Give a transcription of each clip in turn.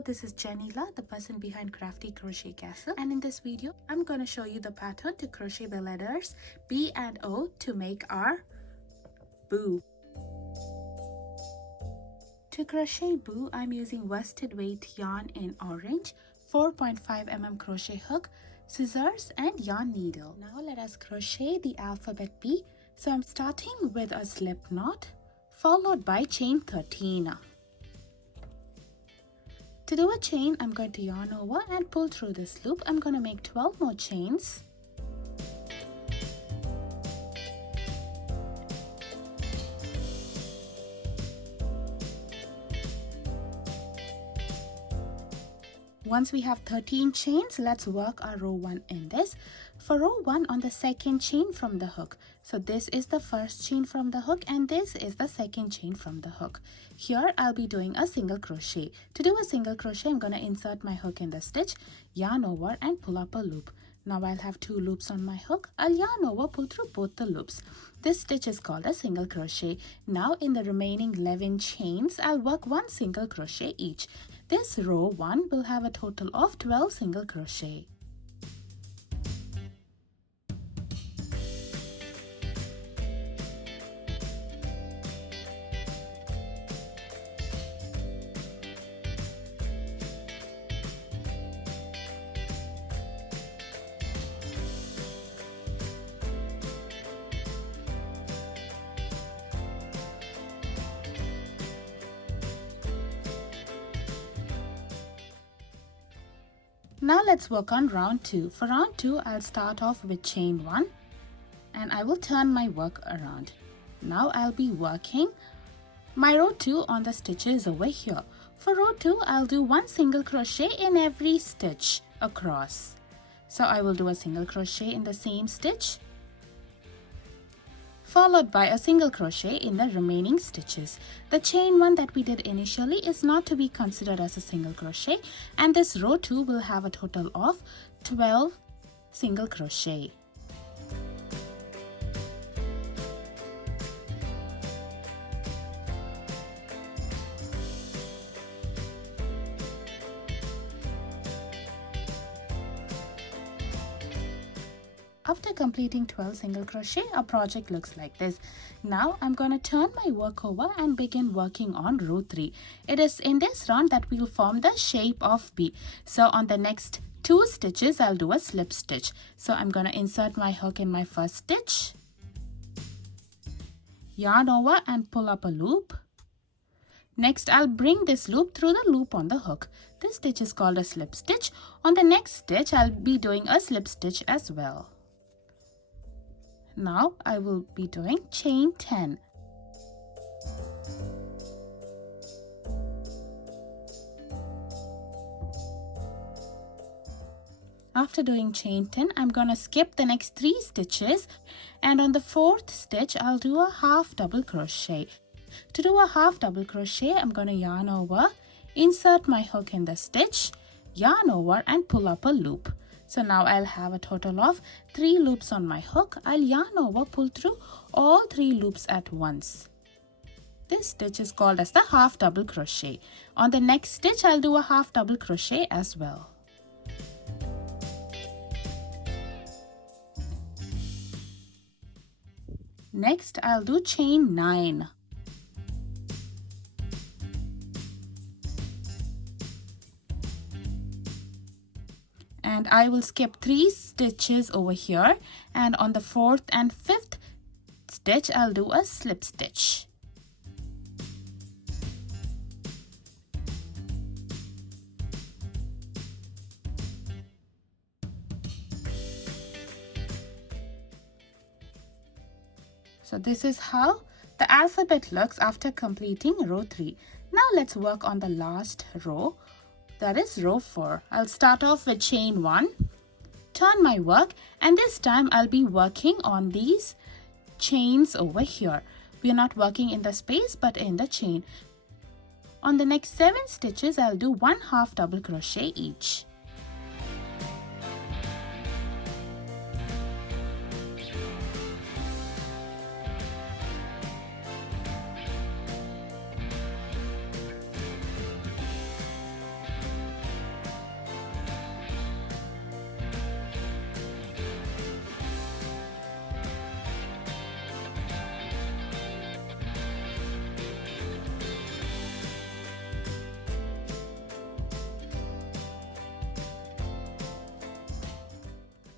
Hello, this is Janila, the person behind Crafty Crochet Castle, and in this video I'm going to show you the pattern to crochet the letters B and O to make our boo. To crochet boo, I'm using worsted weight yarn in orange, 4.5 mm crochet hook, scissors and yarn needle. Now let us crochet the alphabet B. So I'm starting with a slip knot followed by chain 13. To do a chain, I'm going to yarn over and pull through this loop. I'm going to make 12 more chains. Once we have 13 chains, let's work our row 1 in this. For row 1, on the second chain from the hook. So this is the first chain from the hook and this is the second chain from the hook. Here I'll be doing a single crochet. To do a single crochet, I'm going to insert my hook in the stitch, yarn over and pull up a loop. Now I'll have 2 loops on my hook. I'll yarn over, pull through both the loops. This stitch is called a single crochet. Now in the remaining 11 chains, I'll work 1 single crochet each. This row 1 will have a total of 12 single crochet. Now let's work on round 2. For round 2, I'll start off with chain 1 and I will turn my work around. Now I'll be working my row 2 on the stitches over here. For row 2, I'll do 1 single crochet in every stitch across. So I will do a single crochet in the same stitch, followed by a single crochet in the remaining stitches. The chain 1 that we did initially is not to be considered as a single crochet, and this row 2 will have a total of 12 single crochet. After completing 12 single crochet, our project looks like this. Now I'm going to turn my work over and begin working on row 3. It is in this round that we'll form the shape of B. So on the next 2 stitches, I'll do a slip stitch. So I'm going to insert my hook in my first stitch, yarn over and pull up a loop. Next, I'll bring this loop through the loop on the hook. This stitch is called a slip stitch. On the next stitch, I'll be doing a slip stitch as well. Now I will be doing chain 10. After doing chain 10, I'm going to skip the next 3 stitches and on the 4th stitch I'll do a half double crochet. To do a half double crochet, I'm going to yarn over, insert my hook in the stitch, yarn over and pull up a loop. So now I'll have a total of 3 loops on my hook. I'll yarn over, pull through all 3 loops at once. This stitch is called as the half double crochet. On the next stitch, I'll do a half double crochet as well. Next, I'll do chain 9. And I will skip 3 stitches over here, and on the 4th and 5th stitch I'll do a slip stitch. So this is how the alphabet looks after completing row 3. Now let's work on the last row. That is row 4. I'll start off with chain 1, turn my work, and this time I'll be working on these chains over here. We are not working in the space but in the chain. On the next 7 stitches, I'll do 1 half double crochet each.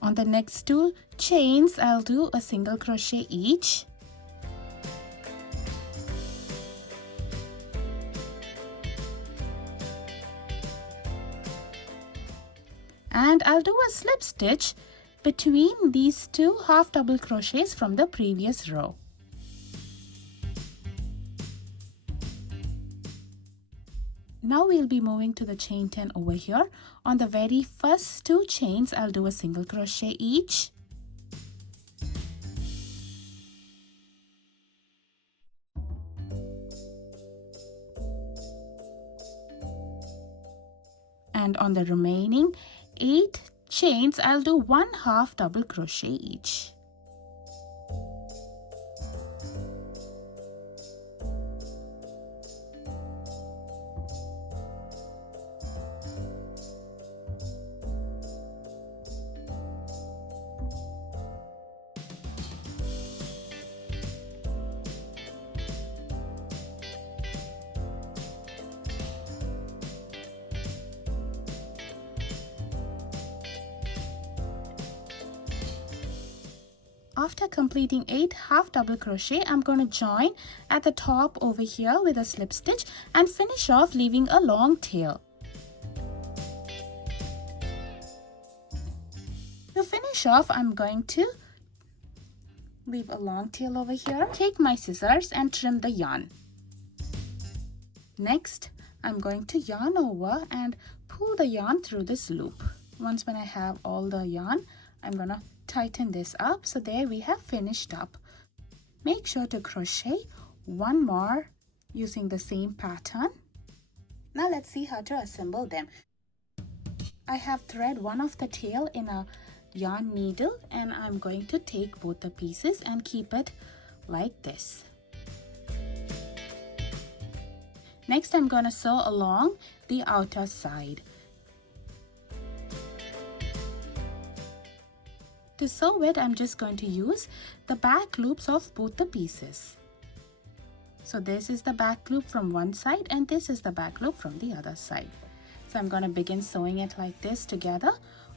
On the next 2 chains, I'll do a single crochet each. And I'll do a slip stitch between these 2 half double crochets from the previous row. Now we'll be moving to the chain 10 over here. On the very first 2 chains, I'll do a single crochet each. And on the remaining 8 chains, I'll do 1 half double crochet each. After completing 8 half double crochet, I'm going to join at the top over here with a slip stitch and finish off leaving a long tail. To finish off, I'm going to leave a long tail over here. Take my scissors and trim the yarn. Next, I'm going to yarn over and pull the yarn through this loop. Once when I have all the yarn, I'm going to tighten this up. So there we have finished up. Make sure to crochet 1 more using the same pattern. Now let's see how to assemble them. I have thread one of the tail in a yarn needle and I'm going to take both the pieces and keep it like this. Next, I'm going to sew along the outer side. To sew it, I'm just going to use the back loops of both the pieces. So this is the back loop from one side and this is the back loop from the other side. So I'm going to begin sewing it like this together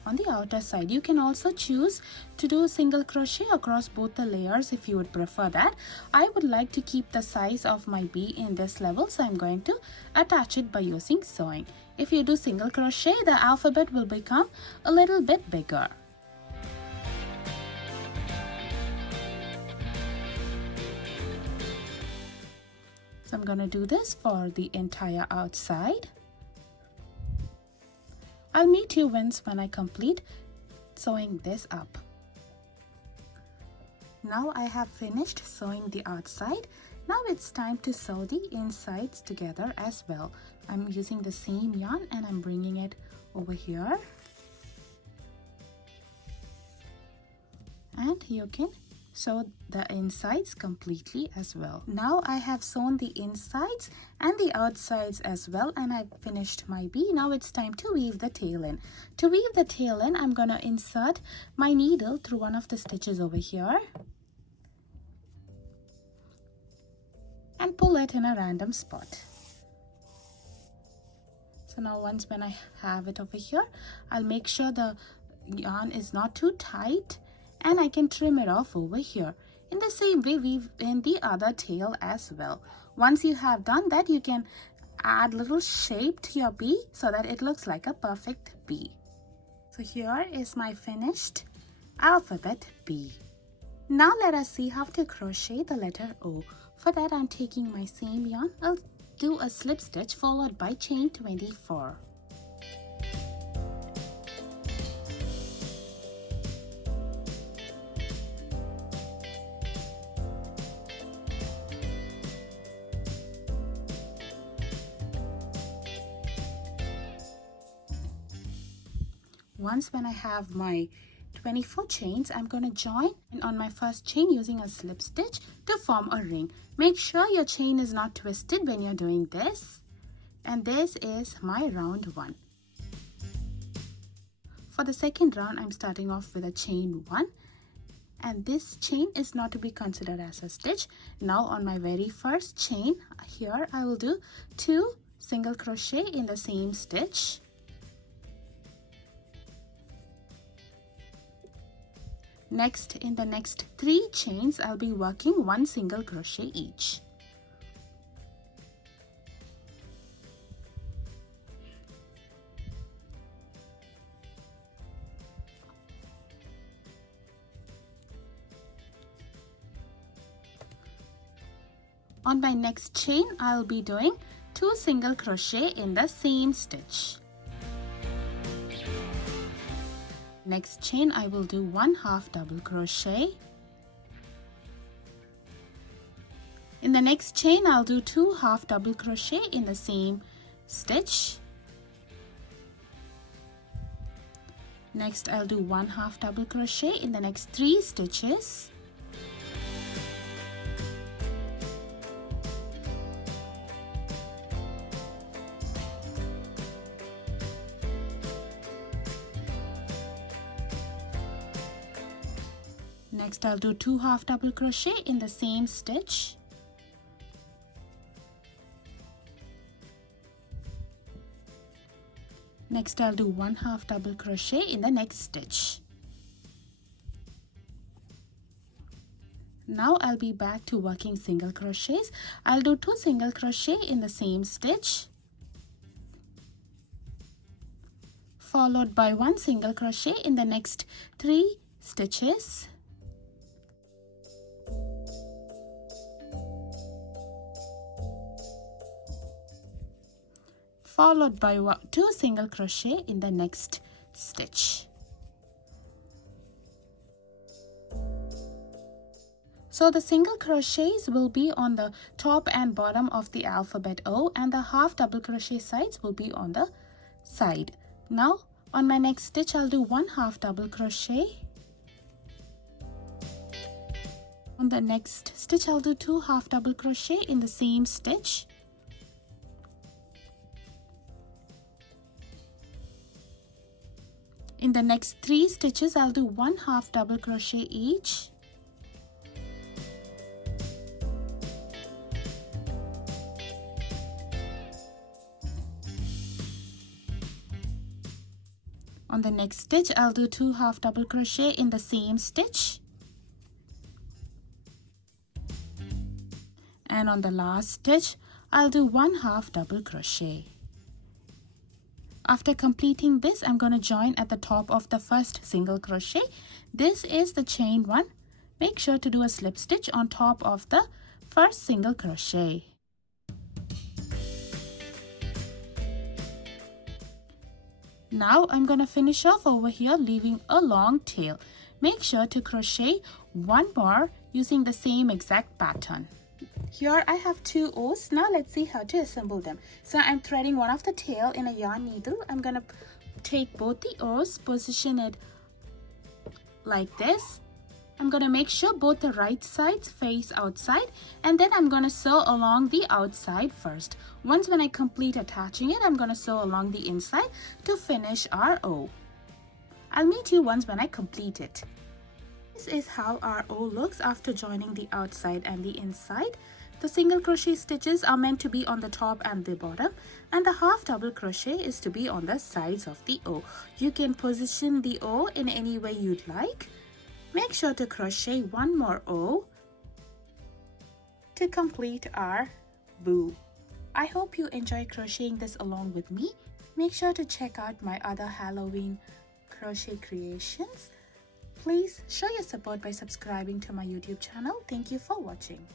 on the outer side. You can also choose to do single crochet across both the layers if you would prefer that. I would like to keep the size of my bee in this level, so I'm going to attach it by using sewing. If you do single crochet, the alphabet will become a little bit bigger. So I'm going to do this for the entire outside. I'll meet you once when I complete sewing this up. Now I have finished sewing the outside. Now it's time to sew the insides together as well. I'm using the same yarn and I'm bringing it over here. And you can sew the insides completely as well. Now I have sewn the insides and the outsides as well and I've finished my bee. Now it's time to weave the tail in. To weave the tail in, I'm going to insert my needle through one of the stitches over here and pull it in a random spot. So now once when I have it over here, I'll make sure the yarn is not too tight and I can trim it off over here. In the same way, weave in the other tail as well. Once you have done that, you can add little shape to your bee so that it looks like a perfect bee. So here is my finished alphabet bee. Now let us see how to crochet the letter O. For that, I'm taking my same yarn. I'll do a slip stitch followed by chain 24. Once when I have my 24 chains, I'm going to join on my first chain using a slip stitch to form a ring. Make sure your chain is not twisted when you're doing this. And this is my round 1. For the second round, I'm starting off with a chain 1. And this chain is not to be considered as a stitch. Now on my very first chain, here I will do 2 single crochet in the same stitch. Next, in the next 3 chains, I'll be working 1 single crochet each. On my next chain, I'll be doing 2 single crochet in the same stitch. Next chain, I will do 1 half double crochet. In the next chain, I'll do 2 half double crochet in the same stitch. Next, I'll do 1 half double crochet in the next 3 stitches. Next, I'll do 2 half double crochet in the same stitch. Next, I'll do 1 half double crochet in the next stitch. Now I'll be back to working single crochets. I'll do 2 single crochet in the same stitch, followed by 1 single crochet in the next 3 stitches. Followed by 2 single crochet in the next stitch. So the single crochets will be on the top and bottom of the alphabet O, and the half double crochet sides will be on the side. Now on my next stitch, I'll do 1 half double crochet. On the next stitch, I'll do 2 half double crochet in the same stitch. In the next 3 stitches, I'll do 1 half double crochet each. On the next stitch, I'll do 2 half double crochet in the same stitch. And on the last stitch, I'll do 1 half double crochet. After completing this, I'm going to join at the top of the first single crochet. This is the chain 1. Make sure to do a slip stitch on top of the first single crochet. Now I'm going to finish off over here, leaving a long tail. Make sure to crochet 1 more using the same exact pattern. Here I have 2 O's. Now let's see how to assemble them. So I'm threading one of the tail in a yarn needle. I'm going to take both the O's, position it like this. I'm going to make sure both the right sides face outside, and then I'm going to sew along the outside first. Once when I complete attaching it, I'm going to sew along the inside to finish our O. I'll meet you once when I complete it. This is how our O looks after joining the outside and the inside. The single crochet stitches are meant to be on the top and the bottom, and the half double crochet is to be on the sides of the O. You can position the O in any way you'd like. Make sure to crochet 1 more O to complete our boo. I hope you enjoy crocheting this along with me. Make sure to check out my other Halloween crochet creations. Please show your support by subscribing to my YouTube channel. Thank you for watching.